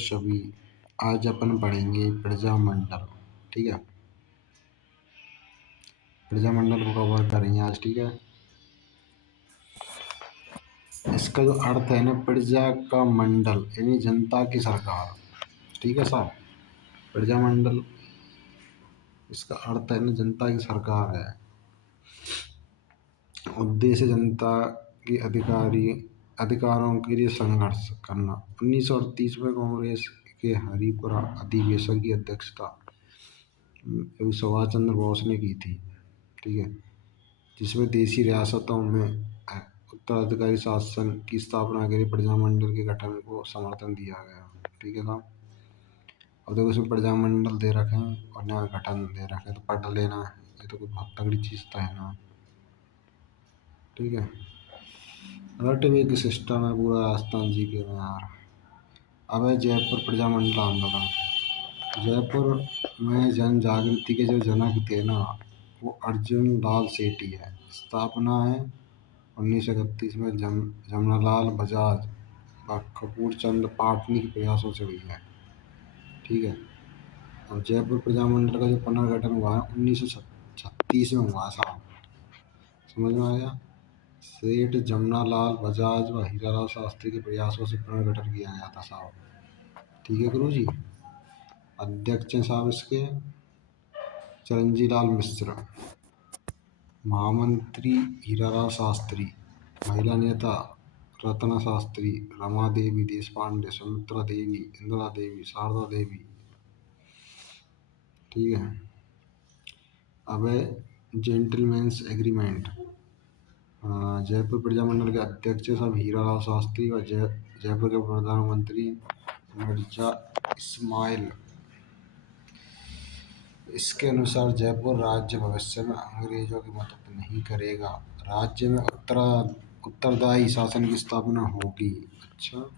सभी, आज अपन पढ़ेंगे प्रजामंडल। ठीक है, प्रजामंडल को कवर करेंगे आज। ठीक है, इसका जो अर्थ है ना, प्रजा का मंडल यानी जनता की सरकार। ठीक है साहब, प्रजामंडल इसका अर्थ है ना, जनता की सरकार है। उद्देश्य जनता की अधिकारों के लिए संघर्ष करना। 1938 में कांग्रेस के हरिपुरा अधिवेशन की अध्यक्षता सुभाष चंद्र बोस ने की थी। ठीक है, जिसमें देशी रियासतों में उत्तराधिकारी शासन की स्थापना के लिए प्रजामंडल के गठन को समर्थन दिया गया। ठीक है साहब, अब देखो इसमें प्रजामंडल दे रखे हैं और नया गठन दे रखे हैं, तो पढ़ लेना। ये तो कोई बहुत तगड़ी चीज़ तो है ना। ठीक है, रटवे सिस्टम है पूरा राजस्थान जी के में यार। अब है जयपुर प्रजामंडल आंदोलन। जयपुर में जन जागृति के जो जनक थे ना, वो अर्जुन लाल सेठी है। स्थापना है 1931 में जमनालाल बजाज व कपूर चंद पाटनी के प्रयासों से हुई है। ठीक है, और जयपुर प्रजामंडल का जो पुनर्गठन हुआ है 1936 में हुआ साहब। समझ में आया? सेठ जमनालाल बजाज व हीरालाल शास्त्री के प्रयासों से पुनर्गठन किया गया था साहब। ठीक है गुरु जी। अध्यक्ष हैं साहब इसके चिरंजी लाल मिश्र, महामंत्री हीरालाल शास्त्री, महिला नेता रत्ना शास्त्री, रमा देवी देशपांडे, सुमित्रा देवी, इंदिरा देवी, शारदा देवी। ठीक है, अब है जेंटलमैन्स एग्रीमेंट। जयपुर प्रजामंडल के अध्यक्ष सब हीरालाल शास्त्री और जयपुर के प्रधानमंत्री मिर्जा इस्माइल। इसके अनुसार जयपुर राज्य भविष्य में अंग्रेजों की मदद नहीं करेगा। राज्य में उत्तरदायी शासन की स्थापना होगी। अच्छा,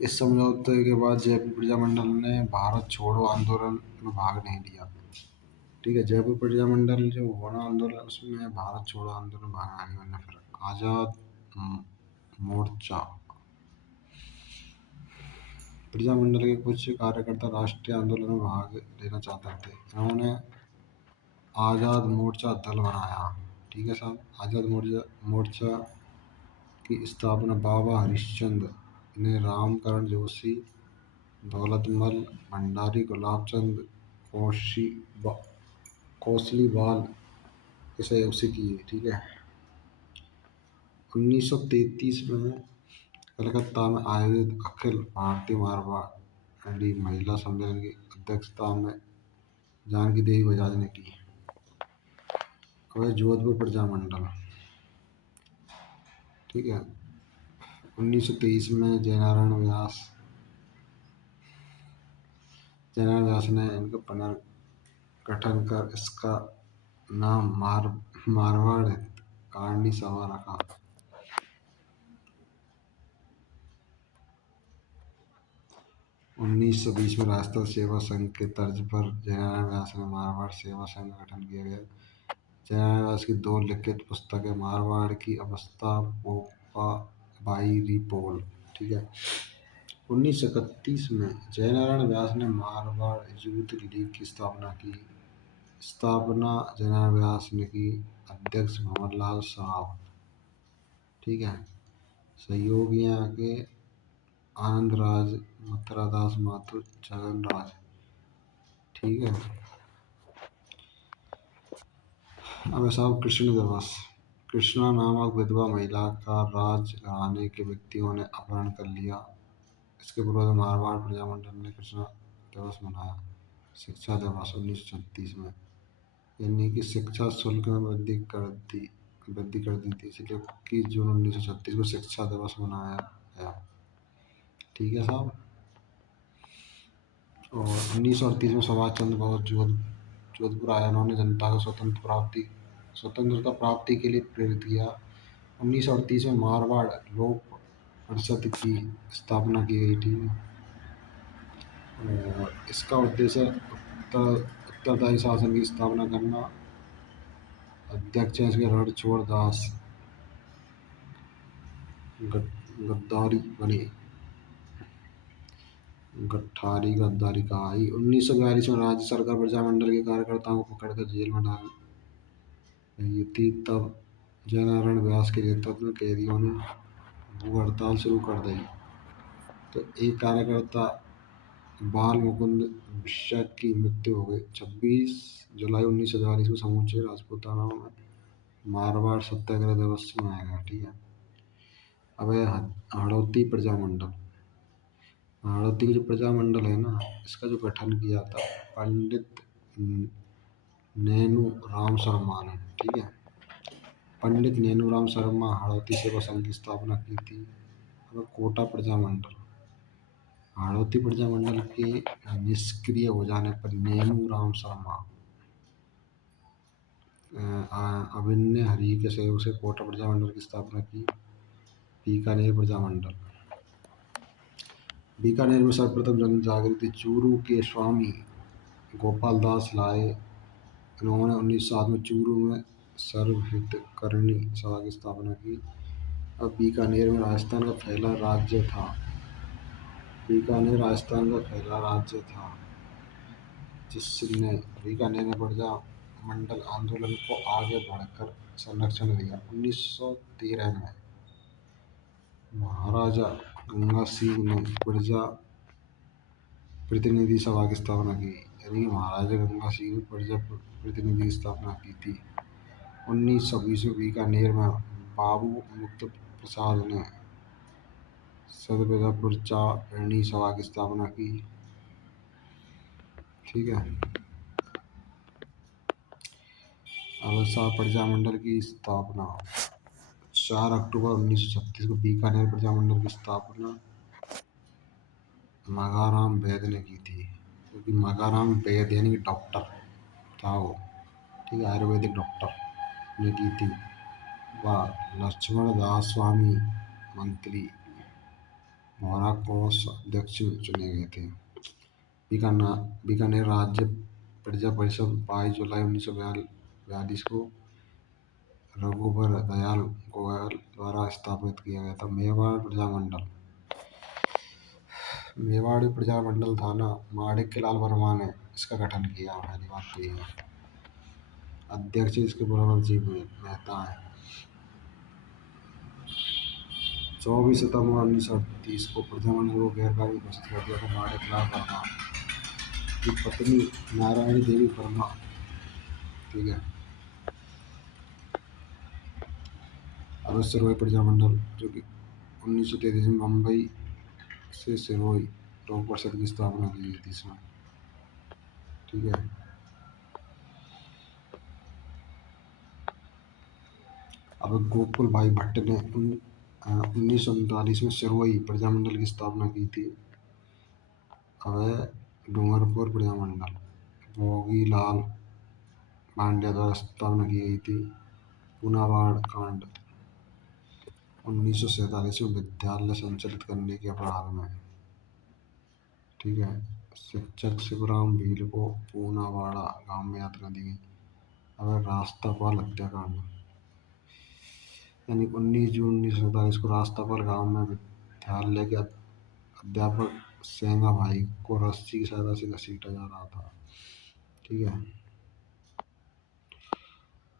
इस समझौते के बाद जयपुर प्रजामंडल ने भारत छोड़ो आंदोलन में भाग नहीं लिया। ठीक है, जयपुर प्रजामंडल जो होना आंदोलन, उसमें भारत छोड़ो आंदोलन में भाग नहीं लिया। फिर आज़ाद मोर्चा। प्रजामंडल के कुछ कार्यकर्ता राष्ट्रीय आंदोलन में भाग लेना चाहते थे। उन्होंने आज़ाद मोर्चा दल बनाया। ठीक है साहब, आज़ाद मोर्चा की स्थापना बाबा हरिश्चंद्र ने रामकरण जोशी, दौलतमल भंडारी, गुलाबचंद कौसलीवाल के सहयोग से की। ठीक है, 1933 में कलकत्ता में आयोजित अखिल भारतीय मारवाड़ी महिला सम्मेलन की अध्यक्षता में जानकी देवी बजाज ने की। वह जोधपुर प्रजामंडल। ठीक है, 1923 में जयनारायण व्यास ने इनका पुनर्गठन कर इसका नाम मारवाड़ कारणी सभा रखा। 1920 में राष्ट्रीय सेवा संघ के तर्ज पर जयनारायण व्यास ने मारवाड़ सेवा संघ का गठन किया गया। जयनारायण व्यास की 2 लिखित पुस्तकें मारवाड़ की अवस्था, पोपा बाई रिपोल। ठीक है, 1931 में जयनारायण व्यास ने मारवाड़ यूथ लीग की स्थापना की। जयनारायण व्यास ने की, अध्यक्ष भंवरलाल साहब। ठीक है, सहयोगियाँ के आनंदराज, मथुरादास माथुर, जगनराज। ठीक है, अब साहब कृष्ण दिवस। कृष्णा नामक विधवा महिला का राजघराने के व्यक्तियों ने अपहरण कर लिया। इसके विरोध में मारवाड़ प्रजामंडल ने कृष्णा दिवस मनाया। शिक्षा दिवस 1936 में, यानी कि शिक्षा शुल्क में वृद्धि कर दी थी, इसलिए 21 जून 1936 को शिक्षा दिवस मनाया गया। ठीक है साहब, और 1938 में सुभाष चंद्र बोस जोधपुर आया। उन्होंने जनता को स्वतंत्रता प्राप्ति के लिए प्रेरित किया। 1938 में मारवाड़ लोक परिषद की स्थापना की गई थी और इसका उद्देश्य उत्तरदायी शासन की स्थापना करना। अध्यक्ष हैं इसके रणछोड़ दास गद्दारी बने। गठारी गद्दारी कहा। 1942 में राज्य सरकार प्रजामंडल के कार्यकर्ताओं को पकड़कर जेल में डाल रही थी। तब जयनारायण व्यास के नेतृत्व में कैदियों ने भूख हड़ताल शुरू कर दी। तो एक कार्यकर्ता बाल मुकुंद बिश्नोई की मृत्यु हो गई। 26 जुलाई 1942 को समूचे राजपूताना में मारवाड़ सत्याग्रह दिवस मनाया गया। ठीक है। अब है हाड़ौती प्रजामंडल। हाड़ौती की जो प्रजामंडल है ना, इसका जो गठन किया था पंडित नैनू राम शर्मा ने। ठीक है। पंडित नैनू राम शर्मा हाड़ौती सेवा संघ की स्थापना की थी। अब कोटा प्रजामंडल। हाड़ौती प्रजामंडल के निष्क्रिय हो जाने पर नैनू राम शर्मा अभिन्न हरि के सहयोग से कोटा प्रजामंडल की स्थापना की। बीकानेर प्रजामंडल। बीकानेर में सर्वप्रथम जन जागृति चूरू के स्वामी गोपाल दास लाए। इन्होंने 1907 में चूरू में सर्वहितकरणी सभा की स्थापना की। अब बीकानेर में राजस्थान का पहला राज्य था। बीकानेर राजस्थान का पहला राज्य था जिसने बीकानेर में प्रजामंडल आंदोलन को आगे बढ़कर संरक्षण दिया। 1913 में महाराजा गंगा सिंह ने प्रजा प्रतिनिधि सभा की स्थापना की। यानी महाराजा गंगा सिंह ने प्रजा प्रतिनिधि की स्थापना की थी। 1920 में बीकानेर में बाबू मुक्त प्रसाद ने सदप्रजा प्रचारिणी सभा की स्थापना की। ठीक है। अब प्रजामंडल की स्थापना 4 अक्टूबर 1936 को बीकानेर प्रजामंडल की स्थापना मगाराम वैद ने की थी। क्योंकि मगाराम वैद यानी कि डॉक्टर था वो। ठीक है। आयुर्वेदिक डॉक्टर ने की थी। वह लक्ष्मण दास स्वामी मंत्री मोहरा कोष अध्यक्ष चुने गए थे। बीकानेर राज्य प्रजा परिषद 22 जुलाई 1942 को रघुबर दयाल गोयल द्वारा स्थापित किया गया था। मेवाड़ प्रजामंडल। मेवाड़ी प्रजामंडल था ना, माणिक्य लाल वर्मा ने इसका गठन किया। पहली बात तो ये है। अध्यक्ष इसके बलवंत जी मेहता है। 24 सितंबर 1938 को प्रजामंडल को गैरकानूनी घोषित कर दिया था। माणिक्य लाल वर्मा की पत्नी नारायणी देवी वर्मा। ठीक है। अब सिरोही प्रजामंडल जो कि 1933 में मुंबई से सिरोही लोक परिषद की स्थापना की गई थी इसमें। ठीक है। अब गोकुल भाई भट्ट ने 1939 में सिरोही प्रजामंडल की स्थापना की थी। अब डूंगरपुर प्रजामंडल भोगी लाल पांड्या द्वारा स्थापना की गई थी। पुनावाड़ कांड 1947 में विद्यालय संचालित करने के अपराध में। ठीक है। शिक्षक शिवराम भील को पूनावाड़ा गांव में यातना दी गई। अब रास्तापाल हत्याकांड यानी 19 जून 1947 को रास्तापाल गांव में विद्यालय के अध्यापक सेंगा भाई को रस्सी की सहायता से घसीटा जा रहा था। ठीक है।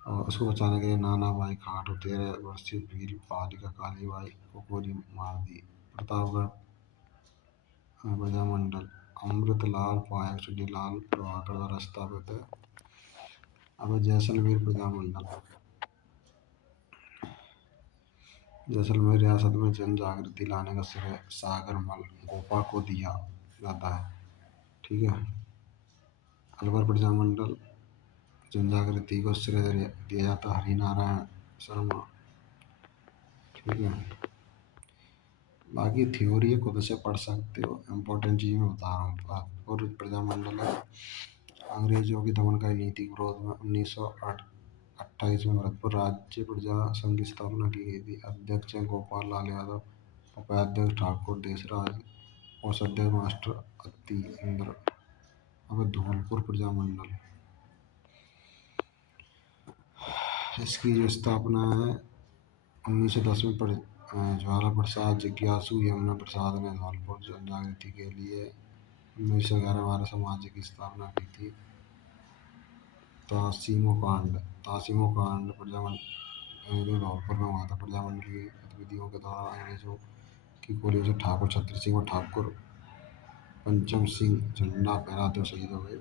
और उसको बचाने के लिए नाना भाई खाटू 13 वर्षीय भील बालिका काली बाई को गोली मार दी। प्रतापगढ़ प्रजामंडल अमृतलाल पायक चुनीलाल प्रभाकर द्वारा स्थापित है। अब जैसलमेर प्रजामंडल। जैसलमेर रियासत में जन जागृति लाने का श्रेय सागर मल गोपा को दिया जाता है। ठीक है। अलवर प्रजामंडल जन जागृति को श्रेय दिया जाता है हरिनारायण शर्मा। ठीक है। बाकी थ्योरी है, खुद से पढ़ सकते हो। इम्पोर्टेंट चीज़ मैं बता रहा हूँ। और प्रजामंडल है अंग्रेजों की दमनकारी नीति के विरोध में 1928 में भरतपुर राज्य प्रजा संघ की स्थापना की गई थी। अध्यक्ष हैं गोपाल लाल यादव, उपाध्यक्ष ठाकुर देसराज, कोषाध्यक्ष मास्टर अति इंद्र। अब धौलपुर प्रजामंडल इसकी जो स्थापना है 1910 में ज्वाला प्रसाद जिज्ञासु यमुना प्रसाद ने धौलपुर जनजागृति के लिए 1911 में समाज की स्थापना की थी। तासीमो कांड प्रजामंडल जो धौलपुर में हुआ था, प्रजामंडल की गतिविधियों के दौरान अंग्रेजों की गोलियों से ठाकुर छत्र सिंह और ठाकुर पंचम सिंह झंडा फहराते हुए शहीद हो गए।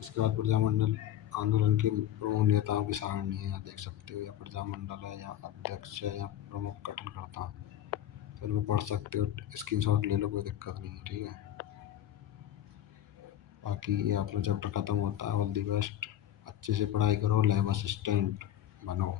इसके बाद प्रजामंडल आंदोलन के प्रमुख नेताओं की सारणी है, यहाँ देख सकते हो, या प्रजामंडल है, या अध्यक्ष है, या प्रमुख गठनकर्ता। तो इनको पढ़ सकते हो, स्क्रीनशॉट ले लो, कोई दिक्कत नहीं है, ठीक है। बाकी ये अपना चैप्टर खत्म होता है। ऑल दी बेस्ट, अच्छे से पढ़ाई करो, लैब असिस्टेंट बनो।